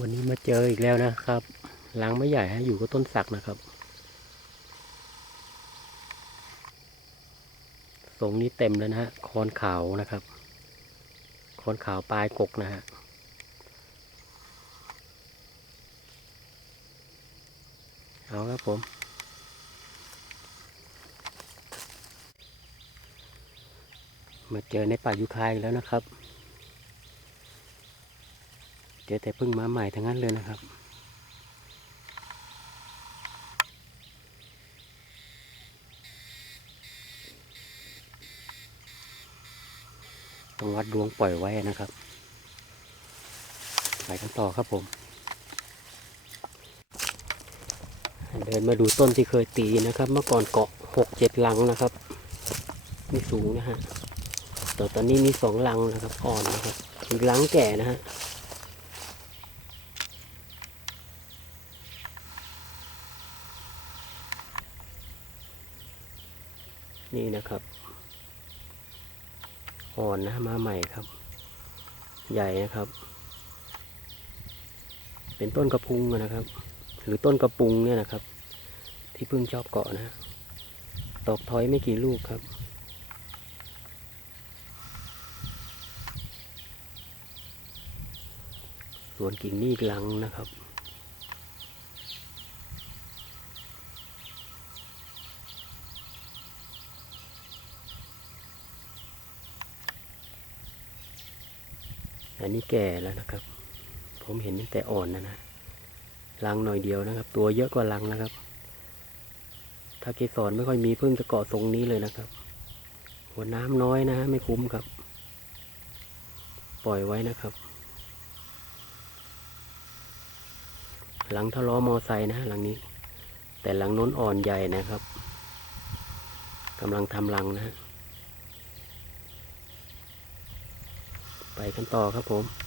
วันนี้มาเจออีกแล้วนะครับรังไม่ใหญ่ฮะอยู่ก็ต้นสักนะครับทรงนี้เต็มแล้วนะฮะคอนขาวนะครับ คอนขาวปลายกกนะฮะเอาครับผม มาเจอในป่ายุคายแล้วนะครับ เจอแต่เพิ่งมาใหม่ทั้งนั้นเลยนะครับ ต้องวัดดวงปล่อยไว้นะครับ ไปกันต่อครับผม เดินมาดูต้นที่เคยตีนะครับ เมื่อก่อนเกาะหกเจ็ดลังนะครับมีสูงนะฮะแต่ตอนนี้มีสองลังนะครับ อ่อนนะครับอีกลังแก่นะฮะ นี่นะครับ อ่อนนะมาใหม่ครับ ใหญ่นะครับ เป็นต้นกระพุงนะครับ หรือต้นกระปุงเนี่ยนะครับ ที่เพิ่งชอบเกาะนะ ตอกถอยไม่กี่ลูกครับส่วนกิ่งนี่อีกลังนะครับ อันนี้แก่แล้วนะครับ ผมเห็นตั้งแต่อ่อนนะนะรังหน่อยเดียวนะครับ ตัวเยอะกว่ารังนะครับ ถ้าเกสรไม่ค่อยมีเพิ่งจะเกาะทรงนี้เลยนะครับ หัวน้ำน้อยนะฮะไม่คุ้มครับ ปล่อยไว้นะครับ หลังทะล้อมอไซค์นะฮะหลังนี้ แต่หลังโน้นอ่อนใหญ่นะครับกำลังทำรังนะฮะ ไปกันต่อครับผม